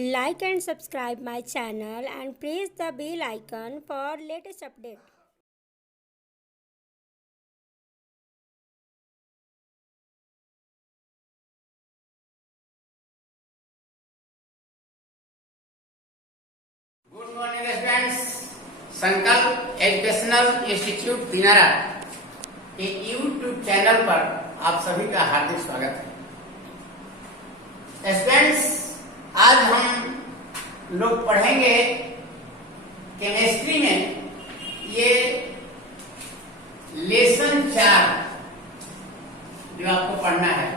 Like and subscribe my channel and press the bell icon for latest update. Good morning students. संकल्प educational institute Dinara के YouTube channel पर आप सभी का हार्दिक स्वागत है। स्टूडेंट्स, आज हम लोग पढ़ेंगे केमिस्ट्री में ये लेसन 4 जो आपको पढ़ना है,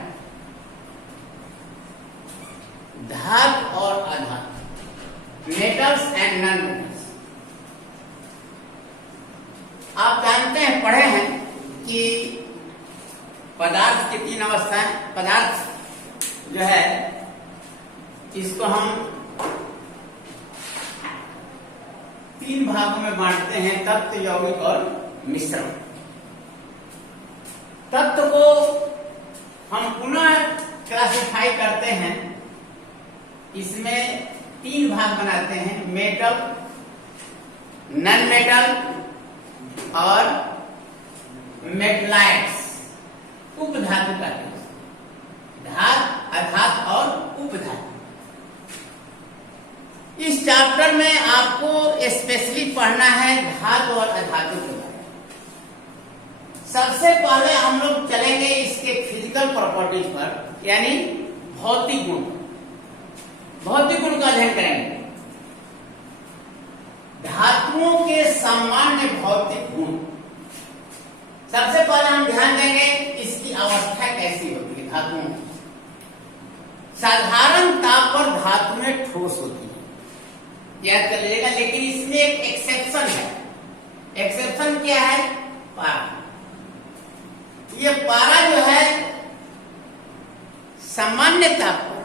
धातु और अधातु, मेटल्स एंड नॉन मेटल्स। आप जानते हैं, पढ़े हैं कि पदार्थ की 3 अवस्थाएं। पदार्थ जो है इसको हम 3 भागों में बांटते हैं, तत्व, यौगिक और मिश्रण। तत्व को हम पुनः क्लासिफाई करते हैं, इसमें 3 भाग बनाते हैं, मेटल, नॉन मेटल और मेटलाइट्स। उपधातु का धातु, अधातु और उपधातु। इस चैप्टर में आपको स्पेशली पढ़ना है धातु और अधातु के बारे में। सबसे पहले हम लोग चलेंगे इसके फिजिकल प्रॉपर्टीज पर, यानी भौतिक गुण। भौतिक गुण का अध्ययन करेंगे। धातुओं के सामान्य भौतिक गुण। सबसे पहले हम ध्यान देंगे इसकी अवस्था कैसी होती है धातुओं की। साधारण ताप पर धातु में ठोस होती है, याद कर लीजिएगा। लेकिन इसमें एक एक्सेप्शन है। एक्सेप्शन क्या है? पारा। ये पारा जो है सामान्य ताप पर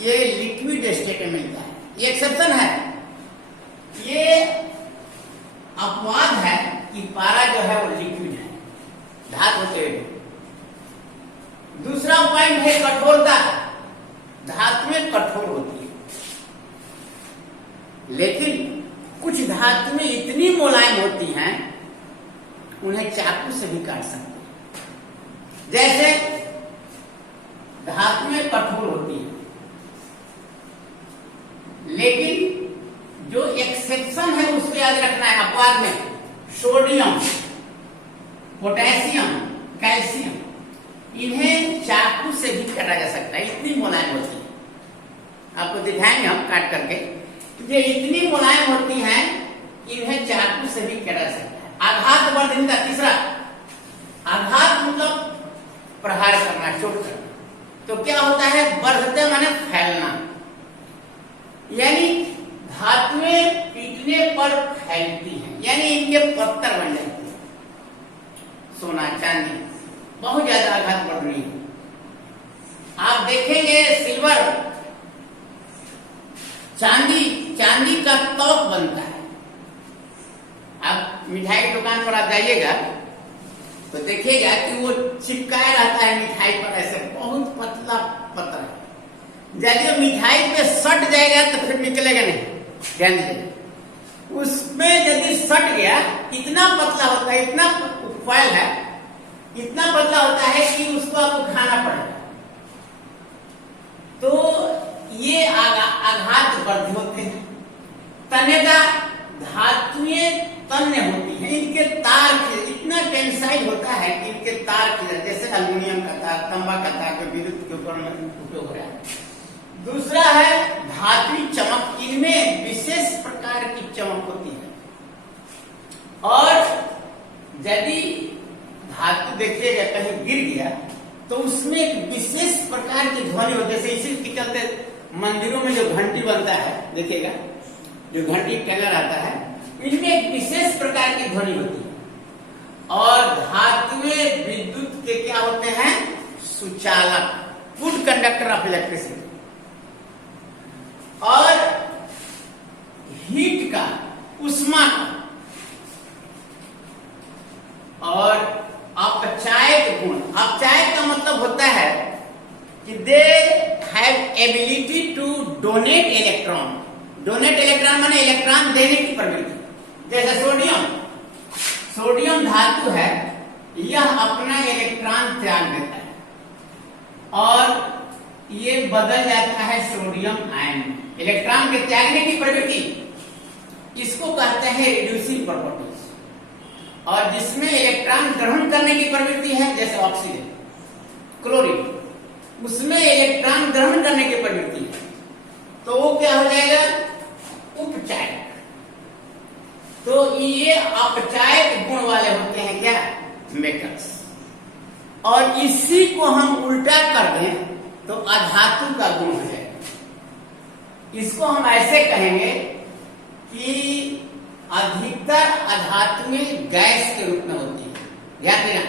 ये लिक्विड स्टेट में मिलता है। ये एक्सेप्शन है। ये अपवाद है कि पारा जो है वो लिक्विड है, धातु होते हुए। दूसरा पॉइंट है कठोरता। धातुएं कठोर होती है, लेकिन कुछ धातुएं इतनी मुलायम होती हैं उन्हें चाकू से भी काट सकते हैं। जैसे धातुएं कठोर होती हैं, लेकिन जो एक्सेप्शन है उसको याद रखना है। अपवाद में सोडियम, पोटेशियम, कैल्शियम, इन्हें चाकू से भी काटा जा सकता है, इतनी मुलायम होती है। आपको दिखाएंगे हम काट करके। ये इतनी मुलायम होती हैं, इन्हें चाकू से भी काटा जा सकता है। आघात वर्धन का तीसरा, आघात मतलब प्रहार करना, चोट करना। तो क्या होता है? बढ़ते माने फैलना, यानी धातुएं पीटने पर फैलती हैं, यानी इनके पत्थर बन जाते हैं। सोना, चांदी, बहुत ज्यादा आघात बढ़ रही है। आप देखेंगे सिल्वर, चांदी का त्वक बनता है। आप मिठाई की दुकान पर आप जाइएगा तो देखिएगा कि वो चिपकाया रहता है मिठाई पर, ऐसे बहुत पतला पत्थर है। यदि वो मिठाई पे सट जाएगा तो फिर निकलेगा नहीं। ध्यान दीजिए, उसमें यदि सट गया, इतना पतला होता है, इतना फॉइल है, इतना पतला होता है कि उसको आपको खाना पड़ेगा। तो ये आघात वर्धी होते हैं। तन्यता, धातुएं तन्य होती हैं, इनके तार इतना टेंसाइल होता है कि इनके तार की, जैसे एल्युमिनियम का तार, तांबा का तार के विद्युत के ऊपर उपयोग हो रहा है। दूसरा है धातुई चमक। इनमें विशेष प्रकार की चमक होती है। और यदि धातु देखिएगा कहीं गिर गया तो उसमें एक विशेष प्रकार की ध्वनि होती है। जैसे इसी के चलते मंदिरों में जो घंटी बनता है, देखिएगा जो घंटी टेलर आता है, इनमें एक विशेष प्रकार की ध्वनि होती है। और धातुएं विद्युत के क्या होते हैं? सुचालक, गुड कंडक्टर ऑफ इलेक्ट्रिसिटी। और हीट का, उष्मा का, और अपचायक गुण। अपचायक का मतलब होता है कि they have ability to donate electron. Donate electron माने इलेक्ट्रॉन देने की प्रवृत्ति। जैसे सोडियम धातु है, यह अपना इलेक्ट्रॉन त्याग देता है और ये बदल जाता है सोडियम आयन। इलेक्ट्रॉन के त्यागने की प्रवृत्ति, इसको कहते हैं रिड्यूसिंग प्रॉपर्टीज। और जिसमें इलेक्ट्रॉन ग्रहण करने की प्रवृत्ति है, जैसे ऑक्सीजन, क्लोरीन, उसमें इलेक्ट्रॉन ग्रहण करने की प्रवृत्ति है, तो वो क्या हो जाएगा? उपचायक। तो ये अपचायक गुण वाले होते हैं क्या? मेटल्स। और इसी को हम उल्टा कर दें तो अधातु का गुण हो जाएगा। इसको हम ऐसे कहेंगे कि अधिकतर अधातुएं गैस के रूप में होती है। ध्यान देना,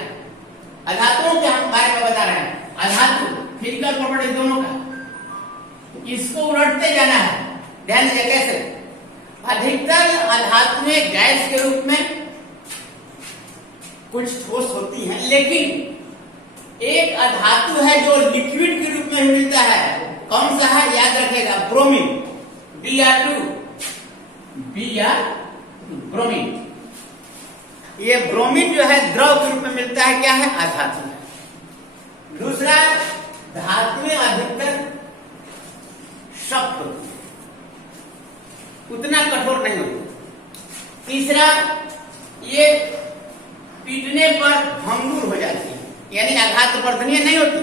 अधातुओं के हम बारे में बता रहे हैं, अधातु फिजिकल प्रॉपर्टी दोनों का, इसको उलटते जाना है। ध्यान दीजिए कैसे? अधिकतर अधातुएं गैस के रूप में, कुछ ठोस होती हैं, लेकिन एक अधातु है जो लिक्विड के रूप में मिलता है। कौन सा है? याद रखिएगा, ब्रोमीन, Br2, ब्रोमीन। ये ब्रोमीन जो है द्रव के रूप में मिलता है, क्या है? अधातु है। दूसरा, धातुएं अधिकतर सख्त होती है, उतना कठोर नहीं होती। तीसरा, ये पीटने पर भंगुर हो जाती है, यानी आघातवर्धनीय नहीं होती,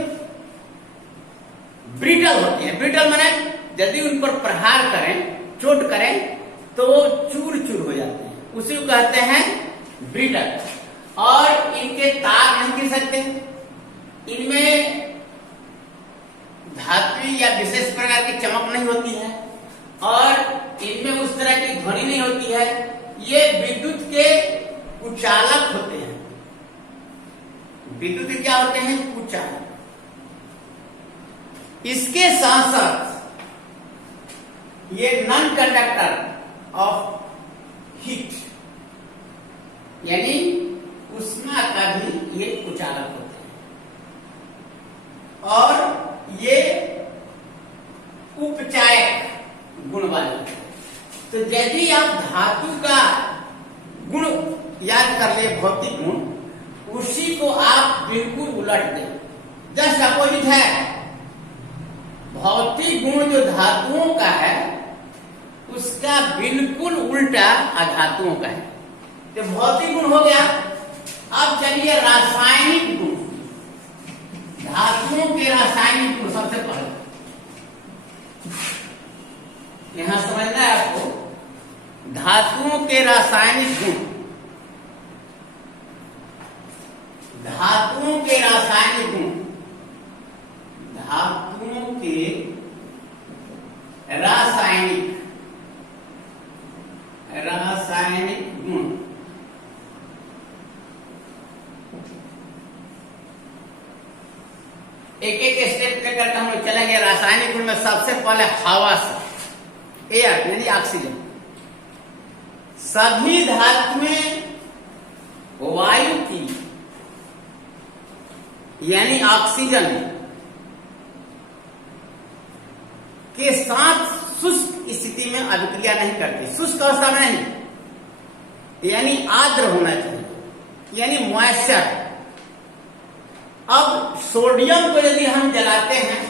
ब्रिटल होती है। ब्रिटल माने यदि उन पर प्रहार करें, चोट करें, तो वो चूर चूर हो जाते हैं, उसी को कहते हैं ब्रिटल। और इनके तार नहीं गिर सकते, इनमें धातु या विशेष प्रकार की चमक नहीं होती है, और इनमें उस तरह की ध्वनि नहीं होती है। ये विद्युत के कुचालक होते हैं। विद्युत क्या होते हैं? कुचालक। इसके साथ साथ ये नॉन कंडक्टर ऑफ हीट, यानी उष्मा का भी ये कुचालक होते हैं। और ये उपचायक गुण वाले। तो यदि आप धातु का गुण याद कर ले, भौतिक गुण, उसी को आप बिल्कुल उलट दें। जस्ट अपोजिट है। भौतिक गुण जो धातुओं का है, उसका बिल्कुल उल्टा अधातुओं का है। तो भौतिक गुण हो गया। अब चलिए रासायनिक गुण, धातुओं के रासायनिक गुण। सबसे पहले यहां समझना है आपको, धातुओं के रासायनिक गुण। धातुओं के रासायनिक गुण, धातुओं के रासायनिक गुण। एक एक स्टेप लेकर हम लोग चलेंगे। रासायनिक गुण में सबसे पहले हवा से, एयर यानी ऑक्सीजन। सभी धातुएं वायु की यानी ऑक्सीजन के साथ शुष्क स्थिति में अभिक्रिया नहीं करती। शुष्क अवस्था में नहीं, यानी आर्द्र होना चाहिए, यानी मॉइस्चर। अब सोडियम को यदि हम जलाते हैं,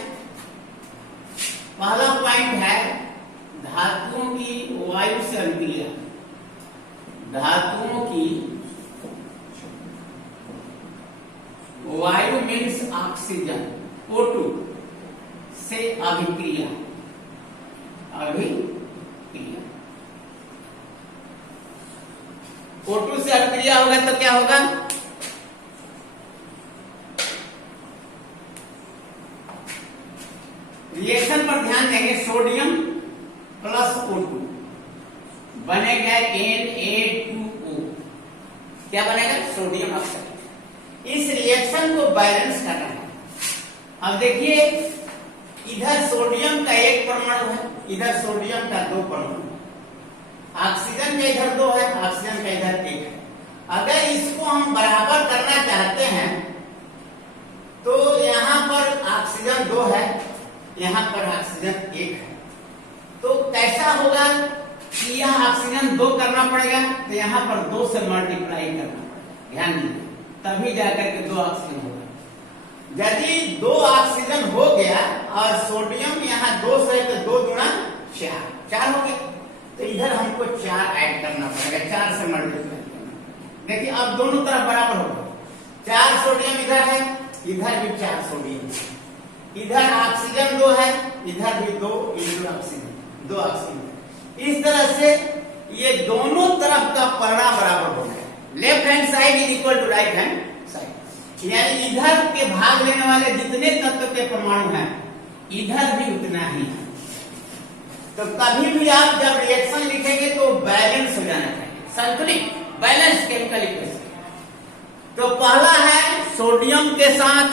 पहला पॉइंट है धातुओं की वायु से अभिक्रिया। धातुओं की वायु मीन्स ऑक्सीजन, O2 से अभिक्रिया। O2 से अभिक्रिया होगा तो क्या होगा? रिएक्शन पर ध्यान देंगे। सोडियम प्लस O2 बनेगा Na2O। क्या बनेगा? Sodium oxide. इस रिएक्शन को बैलेंस करना है। अब देखिए, इधर सोडियम का एक परमाणु है, इधर सोडियम का दो परमाणु। ऑक्सीजन का इधर दो है, ऑक्सीजन का इधर एक है। अगर इसको हम बराबर करना चाहते हैं तो यहाँ पर ऑक्सीजन दो है, यहाँ पर ऑक्सीजन एक है। तो कैसा होगा कि यह ऑक्सीजन 2 करना पड़ेगा, तो यहाँ पर 2 से मल्टीप्लाई करना पड़ेगा, ध्यान दीजिए, तभी जाकर के 2 ऑक्सीजन होगा। यदि 2 ऑक्सीजन हो गया और सोडियम यहाँ 2 से, तो 2 गुणा 4 हो गया, तो इधर हमको 4 ऐड करना पड़ेगा, 4 से मल्टीप्लाई करना। देखिए अब दोनों तरफ बराबर होगा, 4 सोडियम इधर है, इधर भी 4 सोडियम, इधर ऑक्सीजन 2 है, इधर भी 2 इंटू ऑक्सीजन, 2 ऑक्सीजन। इस तरह से ये दोनों तरफ का पलड़ा बराबर हो गया, left hand side is equal to right hand side, यानी इधर के भाग लेने वाले जितने तत्व के परमाणु हैं इधर भी उतना ही है। तो कभी भी आप जब रिएक्शन लिखेंगे तो बैलेंस हो जाना चाहिए, संतुलित, बैलेंस केमिकल इक्वेशन। तो पहला है सोडियम के साथ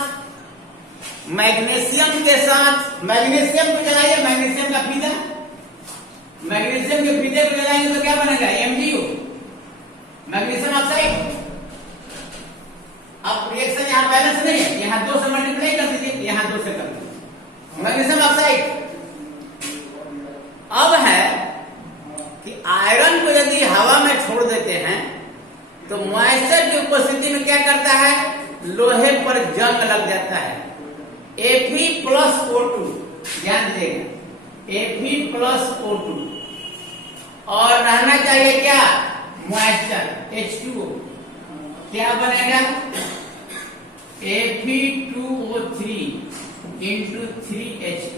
मैग्नीशियम के साथ, मैग्नीशियम को जलाइए, मैग्नीशियम का फीता, मैग्नीशियम के फीते को जलाएंगे तो क्या बनेगा, MgO, मैग्नीशियम ऑक्साइड। अब रिएक्शन यहाँ बैलेंस नहीं है, यहाँ 2 से मल्टीप्लाई कर दीजिए, यहाँ 2 से कर दीजिए, मैग्नीशियम ऑक्साइड। अब है कि आयरन को यदि हवा में छोड़ देते हैं तो मॉइस्चर की उपस्थिति में क्या करता है, लोहे पर जंग लग जाता है, Fe+O2, ध्यान दीजिएगा, Fe+O2, और रहना चाहिए क्या, मॉइस्चर, H2O, क्या बनेगा, Fe2O3 इंटू 3H2,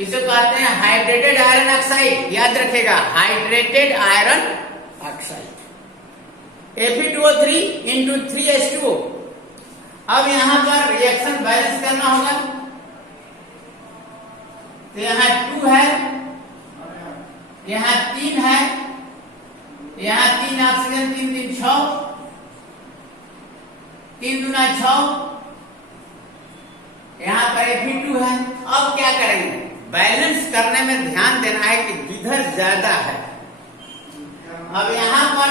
इसे कहते हैं हाइड्रेटेड आयरन ऑक्साइड, याद रखेगा, hydrated iron oxide, Fe2O3 into 3H2O। अब यहां पर रिएक्शन बैलेंस करना होगा, तो यहाँ 2 है, यहाँ 3 है, यहाँ 3 ऑक्सीजन, 3 3 6, 3 दूना 6, यहाँ पर Fe2 है। अब क्या करेंगे, बैलेंस करने में ध्यान देना है कि किधर ज्यादा है। अब यहां पर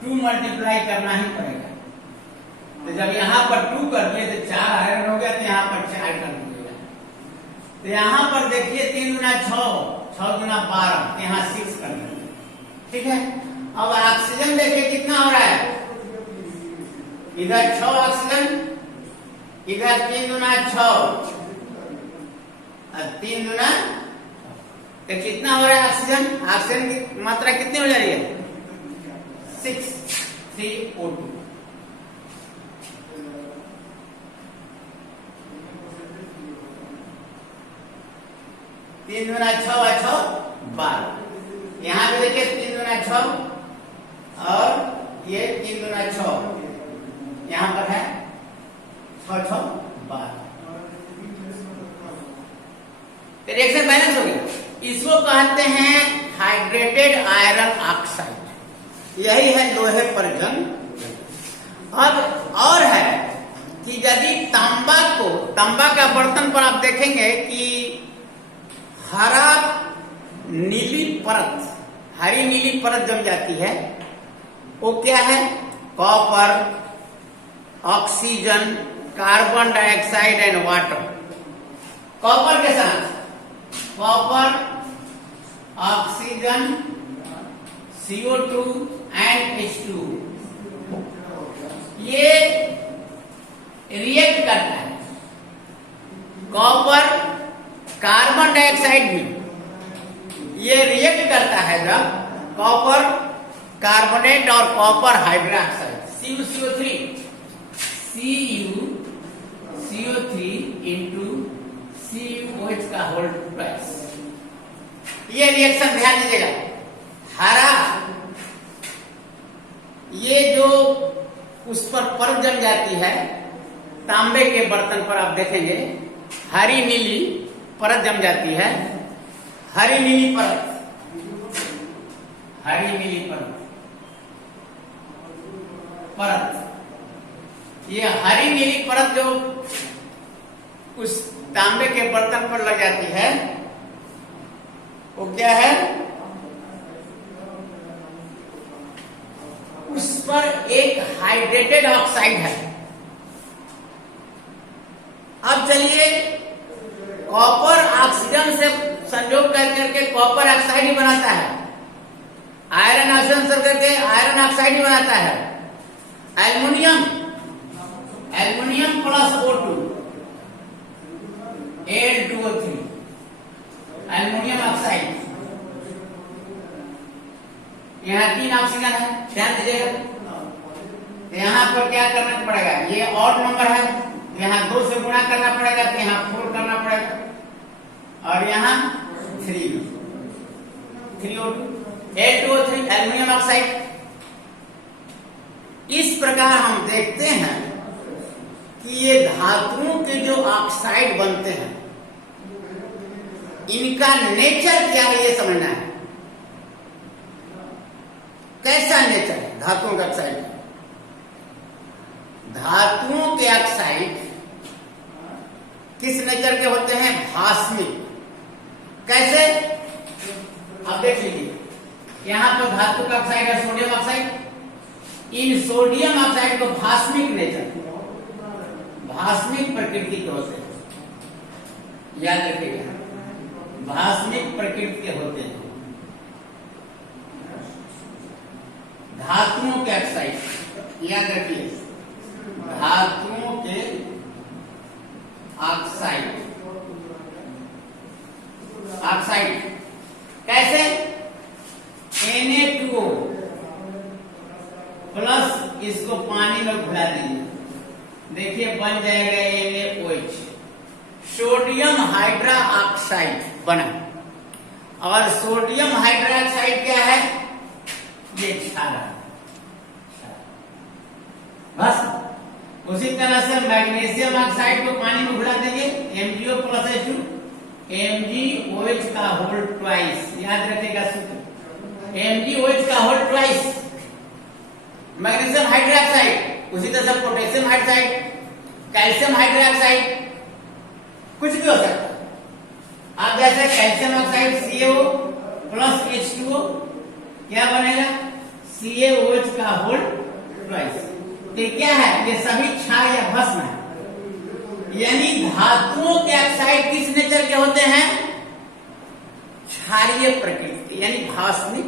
2 मल्टीप्लाई करना ही पड़ेगा, तो जब यहाँ पर 2 कर दिए तो 4 आयरन हो गया, तो यहाँ पर 4 कर दीजिएगा, तो यहाँ पर देखिए 3 गुना 6, 6 गुना 12, यहाँ 6 कर देंगे, ठीक है। अब ऑक्सीजन देखिए कितना हो रहा है, इधर 6 ऑक्सीजन, इधर 3 गुना 6, 3 गुना, तो कितना हो रहा है ऑक्सीजन, ऑक्सीजन की मात्रा कितनी हो जा रही है, 6 3O2। तीन दूना 6 और 6 12, यहाँ पे देखिए 3 दूना 6 और ये 3 दूना 6, यहाँ पर है 6 6 12, रिएक्शन बैलेंस हो गया। इसको कहते हैं हाइड्रेटेड आयरन ऑक्साइड, यही है लोहे पर जंग। अब और है कि यदि तांबा का बर्तन पर आप देखेंगे कि हरा नीली परत, हरी नीली परत जम जाती है, वो क्या है, copper, oxygen, carbon dioxide and water. Copper के साथ copper, oxygen, CO2 and H2, ये रिएक्ट करता है। कॉपर, कार्बन डाइऑक्साइड भी ये रिएक्ट करता है जब कॉपर कार्बोनेट और copper hydroxide CuCO3 CuCO3 into CuOH का होल ट्वाइस। ये रिएक्शन ध्यान दीजिएगा। हरा ये जो उस पर परत जम जाती है, तांबे के बर्तन पर आप देखेंगे हरी नीली परत जम जाती है, हरी नीली परत, हरी नीली परत, ये हरी नीली परत जो उस तांबे के बर्तन पर लग जाती है, वो क्या है, उस पर एक हाइड्रेटेड ऑक्साइड है। अब चलिए कॉपर ऑक्सीजन से संयोग करके कॉपर ऑक्साइड ही बनाता है, आयरन ऑक्सीजन करके आयरन ऑक्साइड ही बनाता है। Aluminium, aluminium plus O2 Al2O3, aluminium oxide. यहाँ 3 ऑक्सीजन है, ध्यान दीजिएगा। यहाँ पर क्या करना पड़ेगा, ये ऑड नंबर है, यहाँ 2 से गुणा करना पड़ेगा, तो यहाँ 4 करना पड़ेगा, और यहाँ 3O2 Al2O3 एल्युमिनियम ऑक्साइड। इस प्रकार हम देखते हैं कि ये धातुओं के जो ऑक्साइड बनते हैं, इनका नेचर क्या है ये समझना है। कैसा नेचर है धातुओं के ऑक्साइड का? धातुओं के ऑक्साइड किस नेचर के होते हैं? भास्मिक। कैसे? अब देख लीजिए, यहां पर धातु का ऑक्साइड है सोडियम ऑक्साइड। इन सोडियम ऑक्साइड को भास्मिक नेचर, भास्मिक प्रकृति के होते हैं, याद रखिएगा, भास्मिक प्रकृति के होते हैं। धातुओं के ऑक्साइड, याद रखिए, धातुओं के ऑक्साइड, ऑक्साइड कैसे? Na2O प्लस इसको पानी में घुला दीजिए, देखिए बन जाएगा NaOH, सोडियम हाइड्रा ऑक्साइड बना। और सोडियम हाइड्रा ऑक्साइड क्या है? ये क्षार। बस उसी तरह से मैग्नीशियम ऑक्साइड को पानी में घुला देंगे, MgO प्लस H2, MgOH का होल ट्वाइस, याद रखिएगा सूत्र, MgOH का होल ट्वाइस। मैग्नीशियम हाइड्रोक्साइड, उसी तरह से पोटेशियम हाइड्रोक्साइड, कैल्शियम हाइड्रोक्साइड, कुछ भी हो सकता है। अब जैसे calcium oxide CaO plus H2O क्या बनेगा? CaOH का होल ट्वाइस। ये क्या है? ये सभी क्षार या भस्म है। यानी धातुओं के ऑक्साइड किस नेचर के होते हैं? क्षारीय प्रकृति, यानी भास्मिक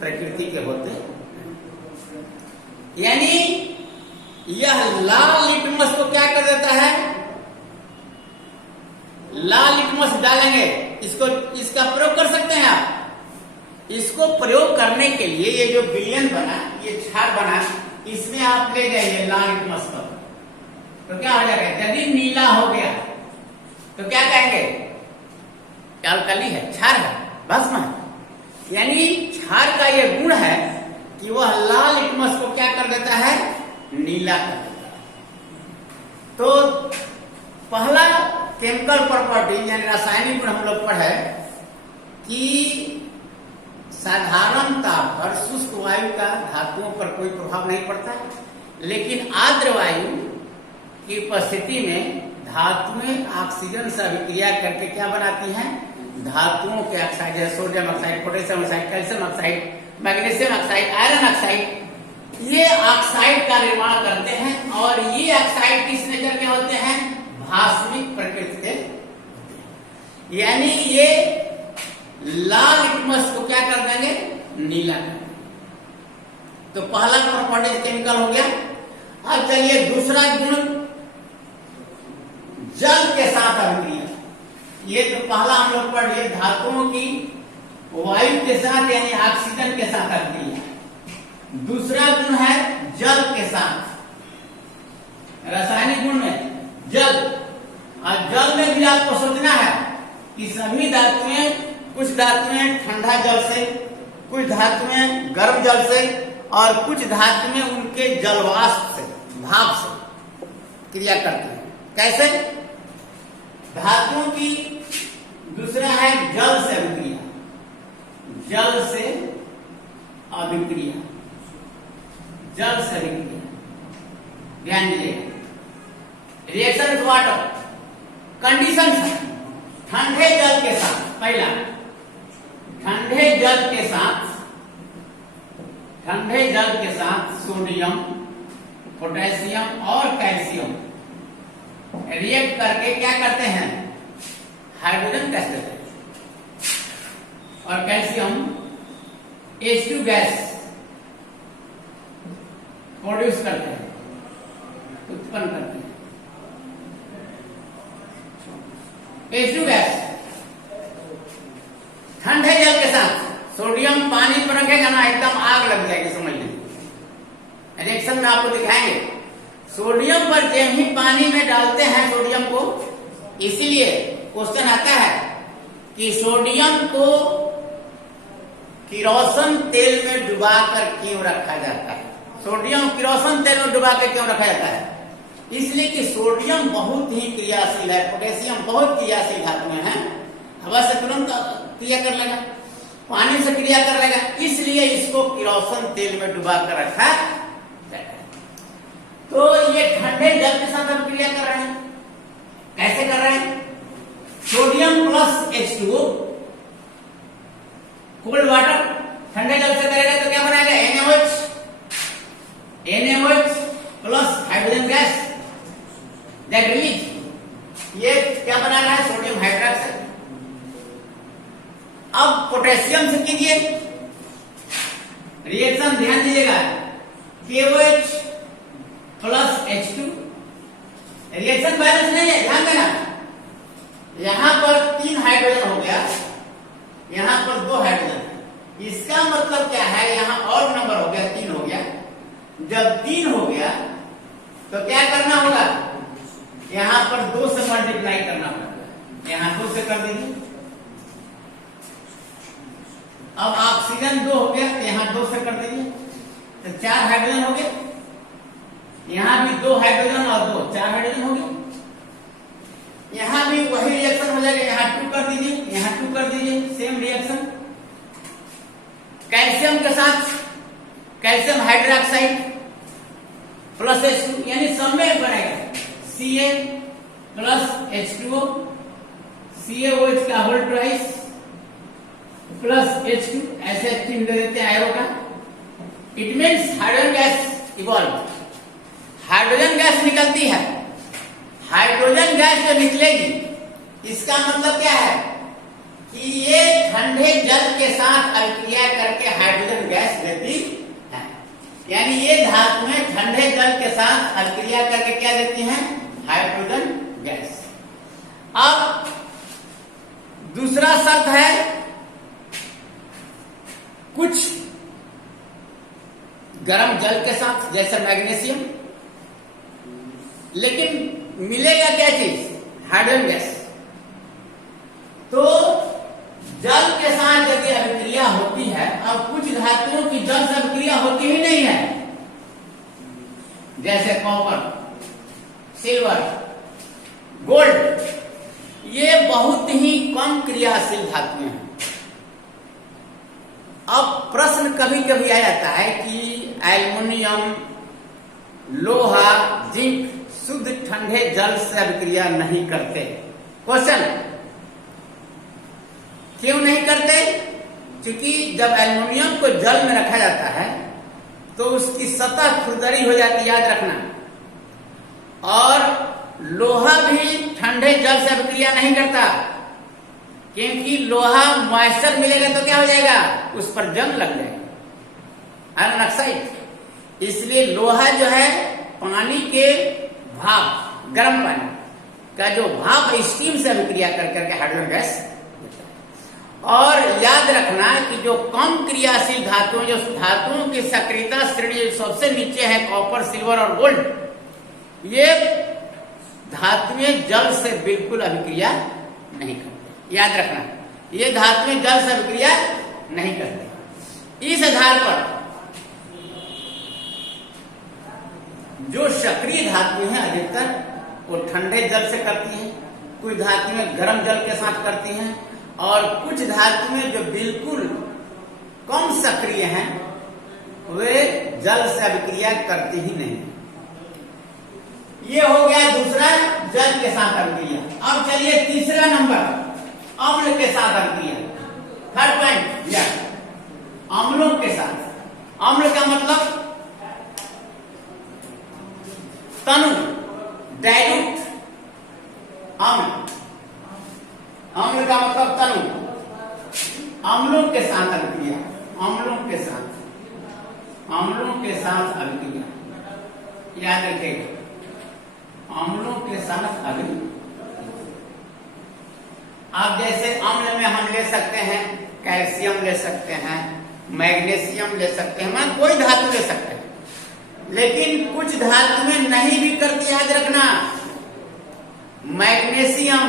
प्रकृति के होते हैं। यानी यह लाल लिटमस को क्या कर देता है? लाल लिटमस डालेंगे, इसको, इसका प्रयोग कर सकते हैं आप। इसको प्रयोग करने के लिए ये जो विलयन बना, ये क्षार बना, इसमें आप ले जाइए लाल लिटमस को, तो क्या हो जाएगा? यदि नीला हो गया तो क्या कहेंगे? अल्कली है, क्षार है, भस्म है। यानी क्षार का यह गुण है कि वह लाल लिटमस को क्या कर देता है? नीला कर देता है। तो पहला केमिकल प्रॉपर्टी यानी रासायनिक गुण हम लोग पढ़े कि साधारणतः पर शुष्क वायु का धातुओं पर कोई प्रभाव नहीं पड़ता, लेकिन आर्द्र वायु की उपस्थिति में धातुएं ऑक्सीजन से अभिक्रिया करके क्या बनाती हैं? धातुओं के ऑक्साइड, जैसे sodium oxide, potassium oxide, calcium oxide, magnesium oxide, iron oxide, ये ऑक्साइड का निर्माण करते हैं। और ये ऑक्साइड किस नेचर के होते हैं? भास्मिक प्रकृति के। यानी ये लाल लिटमस को क्या कर देंगे? नीला कर देंगे। तो पहला प्रॉपर्टी केमिकल हो गया। अब चलिए दूसरा गुण, जल के साथ अभिक्रिया। ये तो पहला हम लोग पढ़ लिए, धातुओं की वायु के साथ यानी ऑक्सीजन के साथ अभिक्रिया। दूसरा गुण है जल के साथ, रासायनिक गुण में जल। और जल में भी आपको सोचना है कि सभी धातुएं, कुछ धातुएं ठंडा जल से, कुछ धातुएं गर्म जल से, और कुछ धातुएं उनके जलवाष्प से, भाप से क्रिया करती हैं। कैसे? धातुओं की दूसरा है जल से अभिक्रिया, जल से अभिक्रिया, जल से अभिक्रिया। ध्यान दीजिएगा, रिएक्शन विथ वाटर, कंडीशन है ठंडे जल के साथ। पहला, ठंडे जल के साथ, ठंडे जल के साथ सोडियम, पोटेशियम और कैल्शियम रिएक्ट करके क्या करते हैं? हाइड्रोजन गैस देते हैं। और कैल्शियम H2 गैस प्रोड्यूस करते हैं, उत्पन्न करते हैं। H2 गैस ठंडे जल के साथ सोडियम पानी पर रखेगा ना, एकदम आग लग जाएगी, समझ लीजिए। रिएक्शन में आपको दिखाएंगे। सोडियम पर जब ही पानी में डालते हैं सोडियम को, इसीलिए क्वेश्चन आता है कि सोडियम को किरोसिन तेल में डुबाकर क्यों रखा जाता है। सोडियम किरोसिन तेल में डुबा कर क्यों रखा जाता है? इसलिए कि सोडियम बहुत ही क्रियाशील है, पोटेशियम बहुत क्रियाशील धातु में है, हवा से तुरंत क्रिया कर लेगा, पानी से क्रिया कर लेगा, इसलिए इसको किरोसिन तेल में डुबा कर रखा जाता है। तो ये ठंडे जल के साथ हम क्रिया कर रहे हैं। कैसे कर रहे हैं? Sodium plus H2O, cold water ठंडे जल से करेगा तो क्या बनाएगा? NaOH plus hydrogen gas that release. ये क्या बना रहा है? Sodium hydroxide. अब पोटेशियम से कीजिए रिएक्शन, ध्यान दीजिएगा, KOH plus H2, reaction balance नहीं है, ध्यान देना। यहां पर 3 हाइड्रोजन हो गया, यहां पर 2 हाइड्रोजन है। इसका मतलब क्या है? यहां और नंबर हो गया, 3 हो गया। जब 3 हो गया तो क्या करना होगा? यहां पर 2 से मल्टीप्लाई करना होगा। यहां 2 से कर दीजिए। अब ऑक्सीजन 2 हो गया, यहां 2 से कर दीजिए तो 4 हाइड्रोजन हो गए। यहां भी 2 हाइड्रोजन और 2, 4 हाइड्रोजन हो गए। यहां भी वही रिएक्शन हो जाएगा, यहां 2 कर दीजिए, यहां 2 कर दीजिए, सेम रिएक्शन। कैल्शियम के साथ कैल्शियम हाइड्रोक्साइड प्लस H2, यानी सब में बनेगा Ca प्लस H2O, CaOH का होल ट्वाइस प्लस H2, ऐसे चिन्ह दे देते हैं एरो का। It means hydrogen gas evolve, hydrogen gas निकलती है। हाइड्रोजन गैस जो निकलेगी इसका मतलब क्या है कि ये ठंडे जल के साथ अभिक्रिया करके हाइड्रोजन गैस देती है। यानी ये धातुएं ठंडे जल के साथ अभिक्रिया करके क्या देती हैं? Hydrogen gas. अब दूसरा शर्त है, कुछ गर्म जल के साथ जैसे मैग्नीशियम, लेकिन मिलेगा क्या चीज? Hydrogen gas. तो जल के साथ यदि अभिक्रिया होती है, अब कुछ धातुओं की जल से अभिक्रिया होती ही नहीं है, जैसे कॉपर, सिल्वर, गोल्ड, ये बहुत ही कम क्रियाशील धातुएं हैं। अब प्रश्न कभी कभी आ जाता है कि एल्युमिनियम, लोहा, जिंक शुद्ध ठंडे जल से अभिक्रिया नहीं करते। क्वेश्चन, क्यों नहीं करते? क्योंकि जब एल्युमिनियम को जल में रखा जाता है तो उसकी सतह खुरदरी हो जाती है, याद रखना। और लोहा भी ठंडे जल से अभिक्रिया नहीं करता, क्योंकि लोहा मॉइस्चर मिलेगा तो क्या हो जाएगा? उस पर जंग लग जाएगा, आयरन ऑक्साइड। इसलिए लोहा जो है पानी के भाप, गर्म पानी का जो भाप स्टीम से अभिक्रिया कर करके हाइड्रोजन गैस। और याद रखना कि जो कम क्रियाशील धातुएं, जो धातुओं की सक्रियता श्रेणी सबसे नीचे है, कॉपर, सिल्वर और गोल्ड, ये धातुएं जल से बिल्कुल अभिक्रिया नहीं करते। याद रखना, ये धातुएं जल से अभिक्रिया नहीं करते। इस आधार पर जो सक्रिय धातुएं हैं अधिकतर वो ठंडे जल से करती हैं, कुछ धातुएं गर्म जल के साथ करती हैं, और कुछ धातुएं जो बिल्कुल कम सक्रिय हैं वे जल से अभिक्रिया करती ही नहीं। ये हो गया दूसरा, जल के साथ अभिक्रिया। अब चलिए तीसरा नंबर, अम्ल के साथ अभिक्रिया। थर्ड पॉइंट, या अम्लों के साथ। अम्ल का मतलब तनु, डाइल्यूट अम्ल। अम्ल का मतलब तनु। अम्लों के साथ अभिक्रिया, अम्लों के साथ अभिक्रिया, याद रखिएगा, अम्लों के साथ अभिक्रिया। अब जैसे अम्ल में हम ले सकते हैं कैल्शियम, ले सकते हैं मैग्नीशियम, ले सकते हैं, मतलब कोई धातु ले सकते हैं, लेकिन कुछ धातु में नहीं भी करके याद रखना, मैग्नीशियम,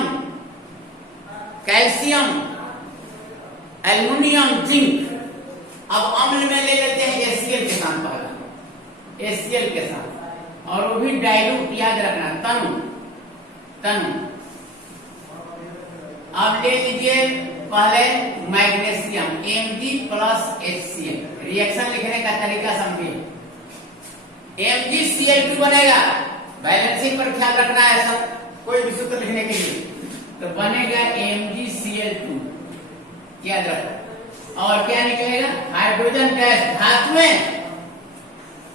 कैल्शियम, एल्युमिनियम, जिंक। अब अम्ल में ले लेते हैं HCl के साथ, पहला HCl के साथ, और वो भी डाइल्यूट, याद रखना, तनु। अब ले लीजिए पहले magnesium Mg plus HCl, reaction लिखने का तरीका समझिए, MgCl2 बनेगा, बैलेंसिंग पर ख्याल रखना है सब, कोई भी सूत्र लिखने के लिए, तो बनेगा MgCl2, याद रखो। और क्या निकलेगा, हाइड्रोजन गैस। धातुएं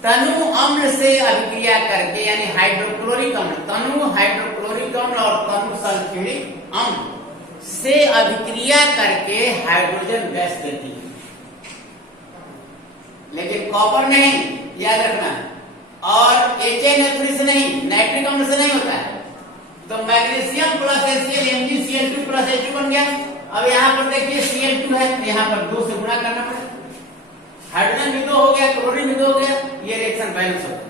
तनु अम्ल से अभिक्रिया करके, यानी हाइड्रोक्लोरिक अम्ल, तनु हाइड्रोक्लोरिक अम्ल और तनु सल्फ्यूरिक अम्ल से अभिक्रिया करके हाइड्रोजन गैस देती है, लेकिन कॉपर नहीं, याद रखना। और HNO3 से नहीं, नाइट्रिक अम्ल से नहीं होता है। तो magnesium plus HCl MgCl2 plus H2 बन गया। अब यहाँ पर देखिए Cl2 है, यहाँ पर 2 से गुणा करना पड़ेगा, हाइड्रोजन भी 2 हो गया, क्लोरीन भी 2 हो गया, ये रिएक्शन बैलेंस होगा।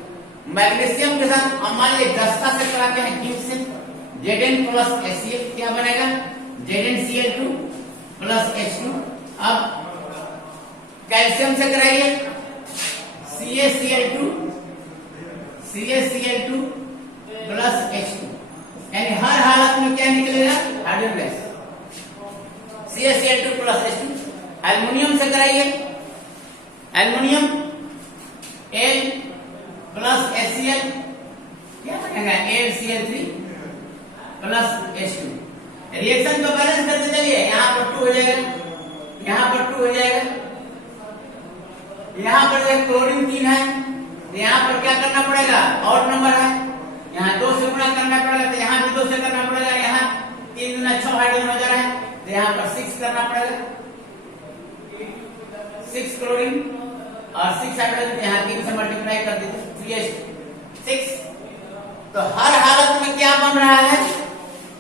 मैग्नीशियम के साथ अब मान लीजिए 10 से कराते हैं जिंक से, Zn प्लस HCl क्या बनेगा, ZnCl2 प्लस H2। अब कैल्शियम से कराइए CaCl2 प्लस H2, यानी हर हालत में क्या निकलेगा, hydrogen gas, CaCl2 plus H2। Aluminium से कराइए, एल्युमिनियम L प्लस HCl क्या बनेगा, AlCl3 प्लस H2। रिएक्शन को बैलेंस करते चलिए, यहाँ पर 2 हो जाएगा, यहाँ पर 2 हो जाएगा, यहाँ पर क्लोरीन 3 है, यहाँ पर क्या करना पड़ेगा, और नंबर है, यहाँ 2 से गुणा करना पड़ेगा, तो यहाँ भी 2 से करना पड़ेगा, यहाँ 3 गुना 6 हाइड्रोजन हो जा रहा है, तो यहाँ पर 6 करना पड़ेगा, 6 क्लोरीन और 6 हाइड्रोजन, यहाँ 3 से मल्टीप्लाई कर दीजिए, 3h6। तो हर हालत में क्या बन रहा है,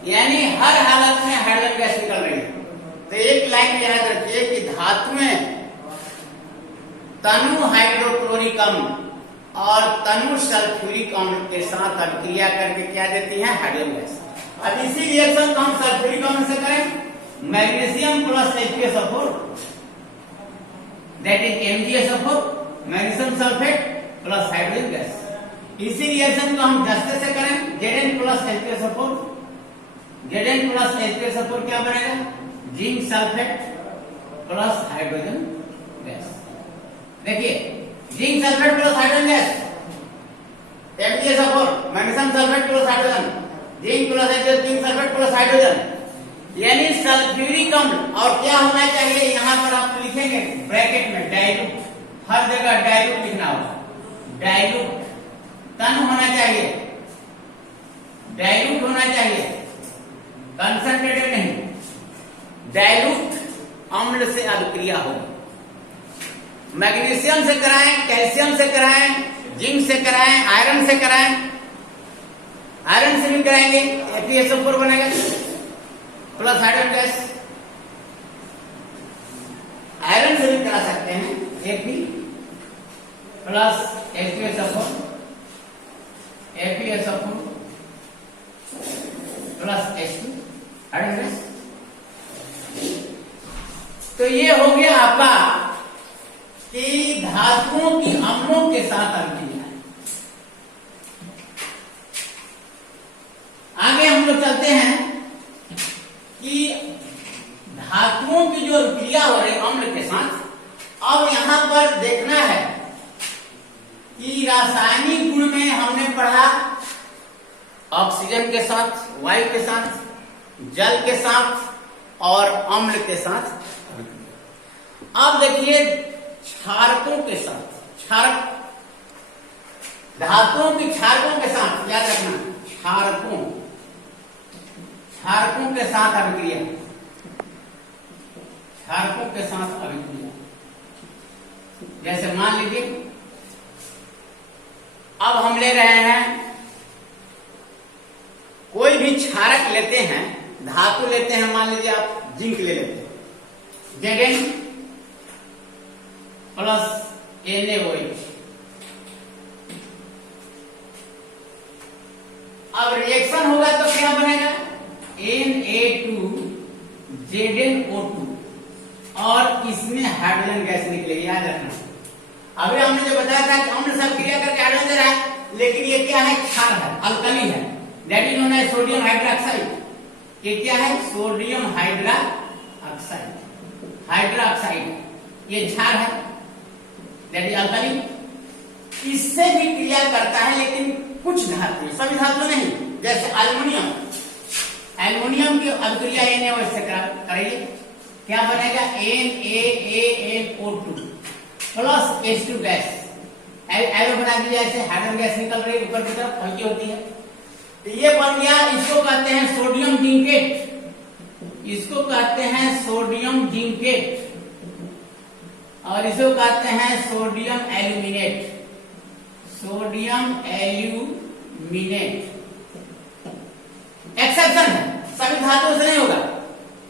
यानी हर हालत में हाइड्रोजन गैस निकल रही है। तो एक लाइन याद रखिए कि धातुएं तनु हाइड्रोक्लोरिक अम्ल और तनु सल्फ्यूरिक अम्ल के साथ अभिक्रिया करके क्या देती हैं, हाइड्रोजन गैस। अब इसी रिएक्शन को हम सल्फ्यूरिक अम्ल से करें, magnesium plus H2SO4, that is MgSO4, magnesium sulphate plus hydrogen gas. इसी रिएक्शन को हम जस्ते से करें, Zn plus H2SO4, Zn plus H2SO4 क्या बनेगा, zinc sulphate plus hydrogen gas. देखिए zinc sulphate plus hydrogen gas, MgSO4, magnesium sulphate plus hydrogen, zinc plus H2, zinc sulphate plus hydrogen, यानी सल्फ्यूरिक अम्ल। और क्या होना चाहिए, यहाँ पर आप लिखेंगे ब्रैकेट में डाइल्यूट, हर जगह डाइल्यूट लिखना होगा, डाइल्यूट तन होना चाहिए, डाइल्यूट होना चाहिए, कंसंट्रेटेड नहीं, डाइल्यूट अम्ल से अभिक्रिया होगी। मैग्नीशियम से कराएं, कैल्शियम से कराएं, जिंक से कराएं, आयरन से कराएं, आयरन से भी कराएंगे, FeSO4 बनेगा प्लस हाइड्रोजन गैस। आयरन से भी करा सकते हैं, Fe plus H2SO4, FeSO4 plus H2 hydrogen gas. तो ये हो गया आपका कि धातुओं की अम्लों के साथ अभिक्रिया। आगे हम लोग चलते हैं कि धातुओं की जो अभिक्रिया हो रही अम्ल के साथ, अब यहां पर देखना है कि रासायनिक गुण में हमने पढ़ा ऑक्सीजन के साथ, वायु के साथ, जल के साथ और अम्ल के साथ। अब देखिए क्षारकों के साथ, क्षारक धातुओं की क्षारकों के साथ, याद रखना क्षारकों, क्षारकों के साथ अभिक्रिया, क्षारकों के साथ अभिक्रिया। जैसे मान लीजिए अब हम ले रहे हैं, कोई भी क्षारक लेते हैं, धातु लेते हैं, मान लीजिए आप जिंक ले लेते हैं, Zn प्लस NaOH। अब रिएक्शन होगा तो क्या बनेगा, Na2ZnO2 और इसमें हाइड्रोजन गैस निकलेगी, याद रखना। अभी हमने जो बताया था कि अम्ल सब क्रिया करके हाइड्रोजन दे रहा है, लेकिन ये क्या है, क्षार है, अल्कली है, that is known as sodium hydroxide. ये क्या है, सोडियम हाइड्रोक्साइड, ये क्षार है, दैट इज अल्कली। इससे भी क्रिया करता है, लेकिन कुछ धातु, सभी धातु नहीं। जैसे एल्युमिनियम, एल्युमिनियम की अभिक्रिया NaOH से करेंगे, क्या बनेगा, NaAlO2 plus H2 gas, arrow बना दिया, ऐसे हाइड्रोजन गैस निकल रही है ऊपर की तरफ, हल्की होती है, तो ये बन गया। इसको कहते हैं सोडियम जिंकेट, इसको कहते हैं सोडियम जिंकेट, और इसको कहते हैं sodium aluminate, sodium aluminate. Exception है, सभी धातुओं से नहीं होगा,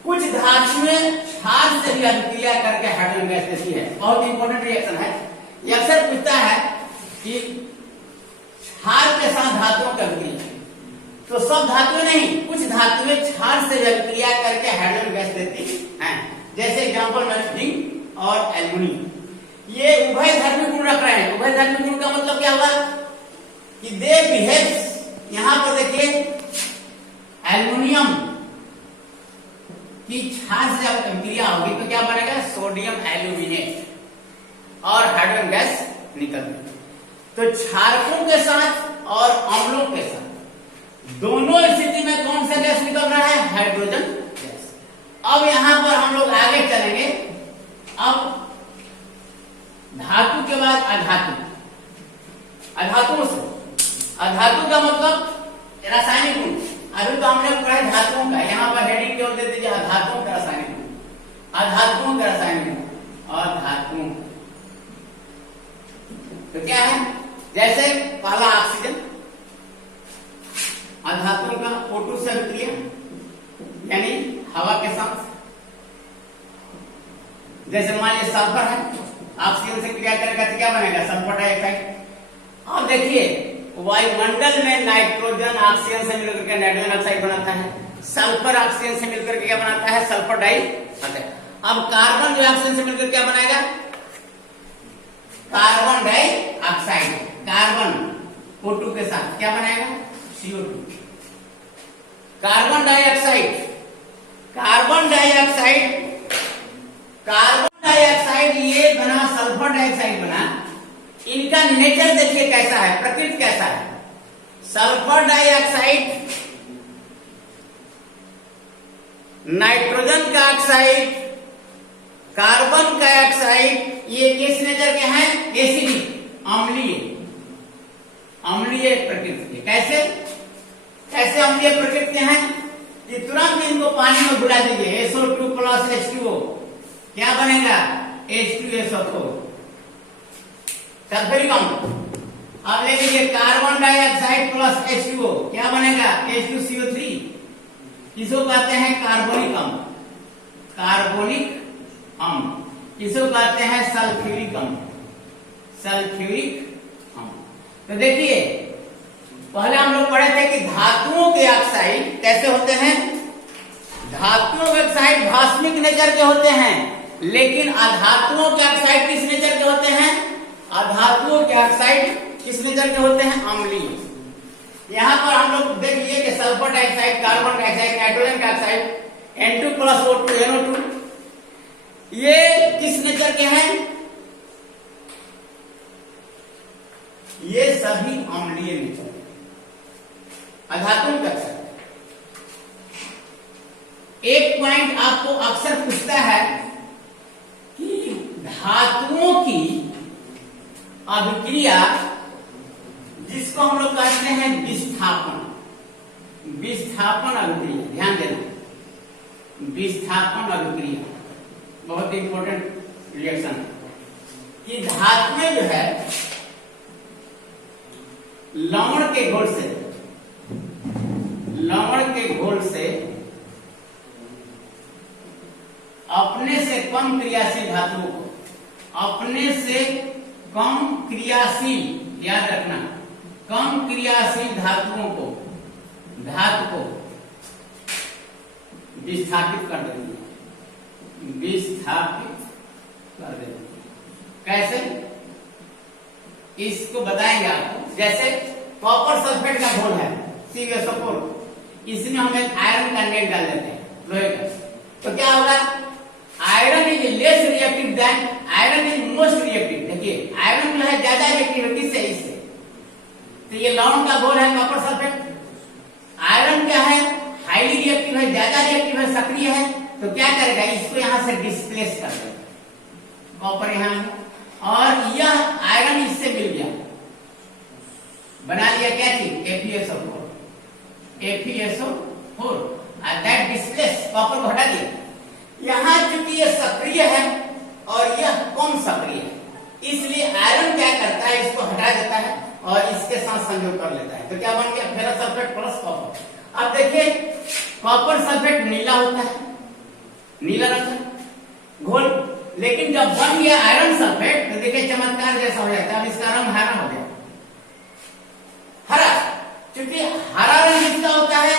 कुछ धातुएं क्षार से भी अभिक्रिया करके हाइड्रोजन गैस देती है, बहुत इंपॉर्टेंट रिएक्शन है। ये अक्सर पूछता है कि क्षार के साथ धातुओं का अभिक्रिया, तो सब धातुएं नहीं, कुछ धातुएं क्षार से अभिक्रिया करके हाइड्रोजन गैस देती हैं। जैसे एग्जांपल में जिंक और एल्युमिनियम, ये उभय धर्मी गुण रख रहे हैं। उभय धर्मी गुण का मतलब क्या हुआ कि दे बिहेव्स, यहां पर देखिए एल्युमिनियम की क्षार से जब अभिक्रिया होगी तो क्या बनेगा, सोडियम एल्यूमिनेट और हाइड्रोजन गैस निकलती। तो क्षारकों के साथ और अम्लों के साथ दोनों स्थिति में कौन सा गैस निकल रहा है, हाइड्रोजन गैस। अब यहां पर हम लोग आगे चलेंगे। अब धातु के बाद अधातु, अधातुओं से, अधातु का मतलब रासायनिक गुण। अभी तो हमने पढ़ा है धातुओं का, यहाँ पर हेडिंग क्यों दे दीजिए, अधातुओं का रासायनिक गुण, अधातुओं का रासायनिक गुण और धातुओं। तो क्या है, जैसे पहला ऑक्सीजन, अधातुओं का O2 से अभिक्रिया, यानी हवा के साथ। जैसे मान लीजिए सल्फर है, ऑक्सीजन से क्रिया करेगा तो क्या बनेगा, सल्फर डाइऑक्साइड। अब देखिए वायुमंडल में नाइट्रोजन ऑक्सीजन से मिलकर के नाइट्रोजन ऑक्साइड बनाता है, सल्फर ऑक्सीजन से मिलकर के क्या बनाता है, सल्फर डाइऑक्साइड। अब कार्बन जो ऑक्सीजन से मिलकर क्या बनाएगा, कार्बन डाइऑक्साइड, कार्बन O2 के साथ क्या बनाएगा, CO2। Carbon dioxide, carbon dioxide, carbon dioxide ये बना, सल्फर डाइऑक्साइड बना। इनका नेचर देखिए कैसा है, प्रकृति कैसा है। सल्फर डाइऑक्साइड, नाइट्रोजन का ऑक्साइड, कार्बन का ऑक्साइड, ये किस नेचर के हैं, एसिडिक, अम्लीय, अम्लीय प्रकृति के। कैसे कैसे अम्लीय प्रकृति के हैं कि तुरंत इनको पानी में घुला दीजिए, SO2 प्लस H2O, क्या बनेगा, H2SO4, सल्फ्यूरिक अम्ल। अब ले लीजिए कार्बन डाइऑक्साइड प्लस H2O, क्या बनेगा, H2CO3, इसको कहते हैं कार्बोनिक अम्ल, कार्बोनिक अम्ल। इसको कहते हैं सल्फ्यूरिक अम्ल, सल्फ्यूरिक अम्ल। तो देखिए पहले हम लोग पढ़े थे कि धातुओं के ऑक्साइड कैसे होते हैं, धातुओं के ऑक्साइड भास्मिक नेचर के होते हैं, लेकिन अधातुओं के ऑक्साइड किस नेचर के होते हैं, अधातुओं के ऑक्साइड किस नेचर के होते हैं, अम्लीय। यहां पर हम लोग देख लिए कि sulphur dioxide, carbon dioxide, nitrogen dioxide, N2 plus O2 NO2, ये किस नेचर के हैं, ये सभी अम्लीय नेचर, अधातुओं के ऑक्साइड। एक पॉइंट आपको अक्सर पूछता है कि धातुओं की अभिक्रिया, जिसको हम लोग कहते हैं विस्थापन, विस्थापन अभिक्रिया, ध्यान देना, विस्थापन अभिक्रिया, बहुत इंपॉर्टेंट रिएक्शन कि धातुएं जो है लवण के घोल से अपने से कम क्रियाशील धातुओं को, अपने से कम क्रियाशील, याद रखना, कम क्रियाशील धातुओं को, धातु को विस्थापित कर देती है, विस्थापित कर देती है। कैसे, इसको बताएंगे आपको। जैसे कॉपर सल्फेट का घोल है CuSO4, इसमें हम एक आयरन का नेट डाल देते हैं, लोहे का, तो क्या होगा, iron is less reactive than, iron is most reactive. देखिए आयरन जो है ज्यादा रिएक्टिव है, किससे, इससे। तो ये लवण का घोल है कॉपर सल्फेट, आयरन क्या है, हाईली रिएक्टिव है, ज्यादा रिएक्टिव है, सक्रिय है, तो क्या करेगा, इसको यहां से डिस्प्लेस कर देगा, कॉपर यहां है, और यह आयरन इससे मिल गया, बना लिया क्या चीज, FeSO4, दैट डिस्प्लेस, कॉपर को हटा दिया। यहां चूंकि ये सक्रिय है और यह कम सक्रिय है, इसलिए आयरन क्या करता है, इसको हटा देता है और इसके साथ संयोग कर लेता है, तो क्या बन गया, फेरस सल्फेट प्लस कॉपर। अब देखिए कॉपर सल्फेट नीला होता है, नीला रंग का घोल, लेकिन जब बन गया आयरन सल्फेट तो देखिए चमत्कार जैसा हो जाता है, अब इसका रंग हरा हो गया, हरा, क्योंकि हरा रंग किसका होता है,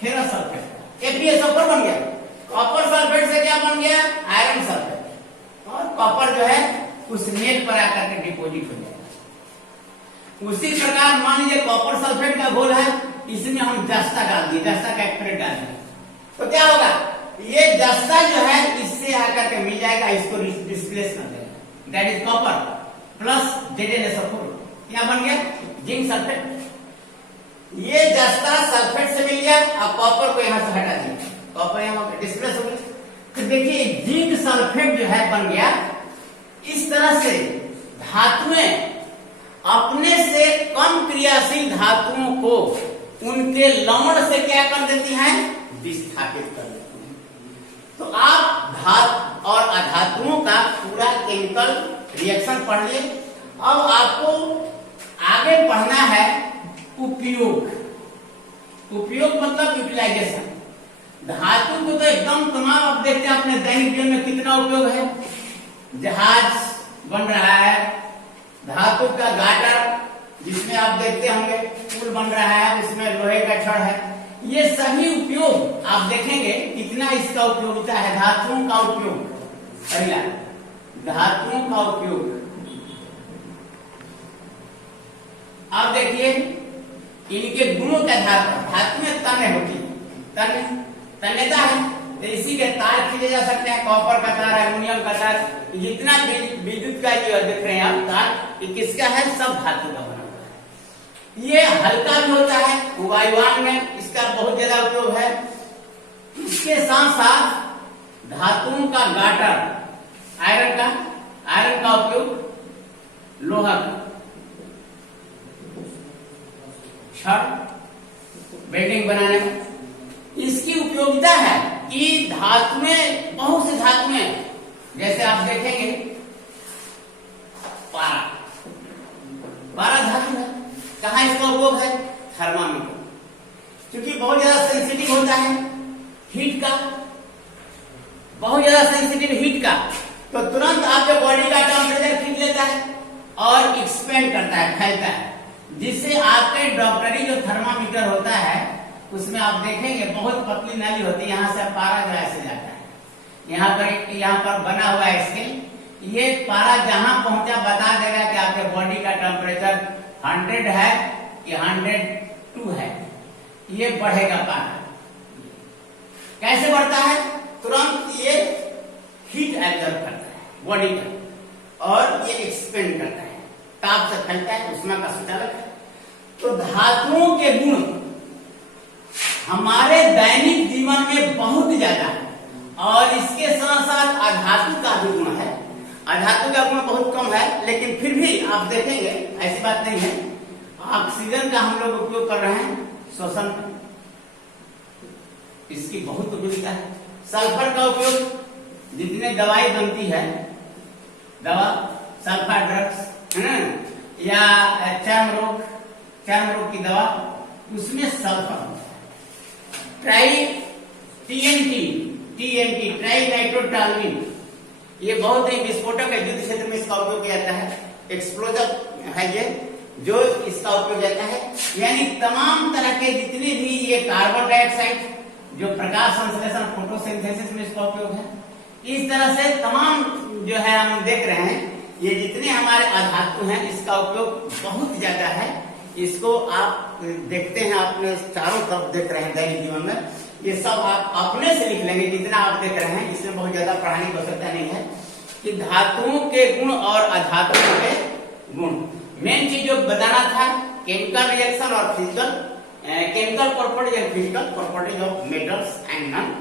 फेरस सल्फेट, FeSO4 बन गया। कॉपर सल्फेट से क्या बन गया, आयरन सल्फेट, और कॉपर जो है उस नेट पर आकर के डिपोजिट हो जाएगा। उसी प्रकार मान लीजिए कॉपर सल्फेट का घोल है, इसमें हम जस्ता डाल दिए, जस्ता का एक्सपेक्ट डाल दिए, तो क्या होगा, ये जस्ता जो है इससे आकर के मिल जाएगा, इसको डिस्प्लेस कर देगा, that is copper plus ZnSO4, क्या बन गया, जिंक सल्फेट। ये जस्ता सल्फेट से मिल गया, अब कॉपर को यहां से हटा दिया, कॉपर यहां डिस्प्लेस हो गया, तो देखिए जिंक सल्फेट जो है बन गया। इस तरह से धातुएं अपने से कम क्रियाशील धातुओं को उनके लवण से क्या कर देती हैं, विस्थापित कर देती हैं। तो आप धातु और अधातुओं का पूरा केमिकल रिएक्शन पढ़ लिए। अब आपको आगे पढ़ना है उपयोग। उपयोग मतलब यूटिलाइजेशन। धातु को तो एकदम तमाम, आप देखते हैं अपने दैनिक जीवन में कितना उपयोग है, जहाज बन रहा है, धातु का गाटर जिसमें आप देखते होंगे पुल बन रहा है, उसमें लोहे का छड़ है, ये सभी उपयोग आप देखेंगे कितना इसका उपयोगिता है। धातुओं का उपयोग, पहला धातुओं का उपयोग। आप देखिए इनके गुणों के आधार पर धातु में तन्य होती है, तन्यता है, तो इसी के तार खींचे जा सकते हैं, कॉपर का तार, एल्युमिनियम का तार, जितना विद्युत का ये देख रहे हैं आप तार, ये किसका है, सब धातु का बना हुआ है। ये हल्का भी होता है, वायुयान में इसका बहुत ज्यादा उपयोग है। इसके साथ साथ धातुओं का गाटर, आयरन का उपयोग, लोहा का छड़ वेल्डिंग बनाने में इसकी उपयोगिता है कि धातुएं, बहुत सी धातुएं, जैसे आप देखेंगे पारा धातु है, कहाँ इसका उपयोग है, थर्मामीटर, क्योंकि बहुत ज्यादा सेंसिटिव होता है हीट का, बहुत ज्यादा सेंसिटिव हीट का, तो तुरंत आपके बॉडी का टेम्परेचर खींच लेता है और एक्सपेंड करता है, फैलता है, जिससे आपके डॉक्टरी जो थर्मामीटर होता है उसमें आप देखेंगे बहुत पतली नली होती है, यहाँ से पारा जो ऐसे जाता है, यहाँ पर बना हुआ है स्केल, ये पारा जहां पहुंचा बता देगा कि आपके बॉडी का टेम्परेचर 100 है कि 102 है, ये बढ़ेगा पारा। कैसे बढ़ता है, तुरंत ये हीट एब्जॉर्ब करता है बॉडी का और ये एक्सपेंड करता है, ताप से फैलता है, उष्मा का संचालक है। तो धातुओं के गुण हमारे दैनिक जीवन में बहुत ज्यादा है, और इसके साथ साथ अधातु का भी गुण है। अधातु का गुण बहुत कम है, लेकिन फिर भी आप देखेंगे ऐसी बात नहीं है। ऑक्सीजन का हम लोग उपयोग कर रहे हैं श्वसन, इसकी बहुत उपयोगिता है। सल्फर का उपयोग जितने जितने दवाई बनती है, दवा सल्फा ड्रग्स है ना, या चर्म रोग की दवा, उसमें सल्फर होता है। ट्राई टीएनटी ट्राई नाइट्रोटॉल्यूइन, ये बहुत ही विस्फोटक है, युद्ध क्षेत्र में इसका उपयोग किया जाता है, एक्सप्लोजर है ये जो इसका उपयोग जाता है। यानी तमाम तरह के जितने भी ये कार्बन डाइऑक्साइड जो प्रकाश संश्लेषण फोटोसिंथेसिस में इसका उपयोग है, इस तरह से तमाम जो है हम देख रहे हैं ये जितने हमारे अधातु हैं इसका उपयोग बहुत ज्यादा है। इसको आप देखते हैं, आपने चारों तरफ देख रहे हैं दैनिक जीवन में, ये सब आप अपने से लिख लेंगे जितना आप देख रहे हैं, इसमें बहुत ज्यादा पढ़ाने की आवश्यकता नहीं है कि धातुओं के गुण और अधातुओं के गुण। मेन चीज जो बताना था केमिकल रिएक्शन और physical, chemical properties and physical properties of metals and non.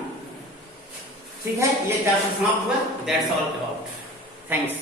ठीक है, ये चैप्टर समाप्त हुआ। That's all about. थैंक्स।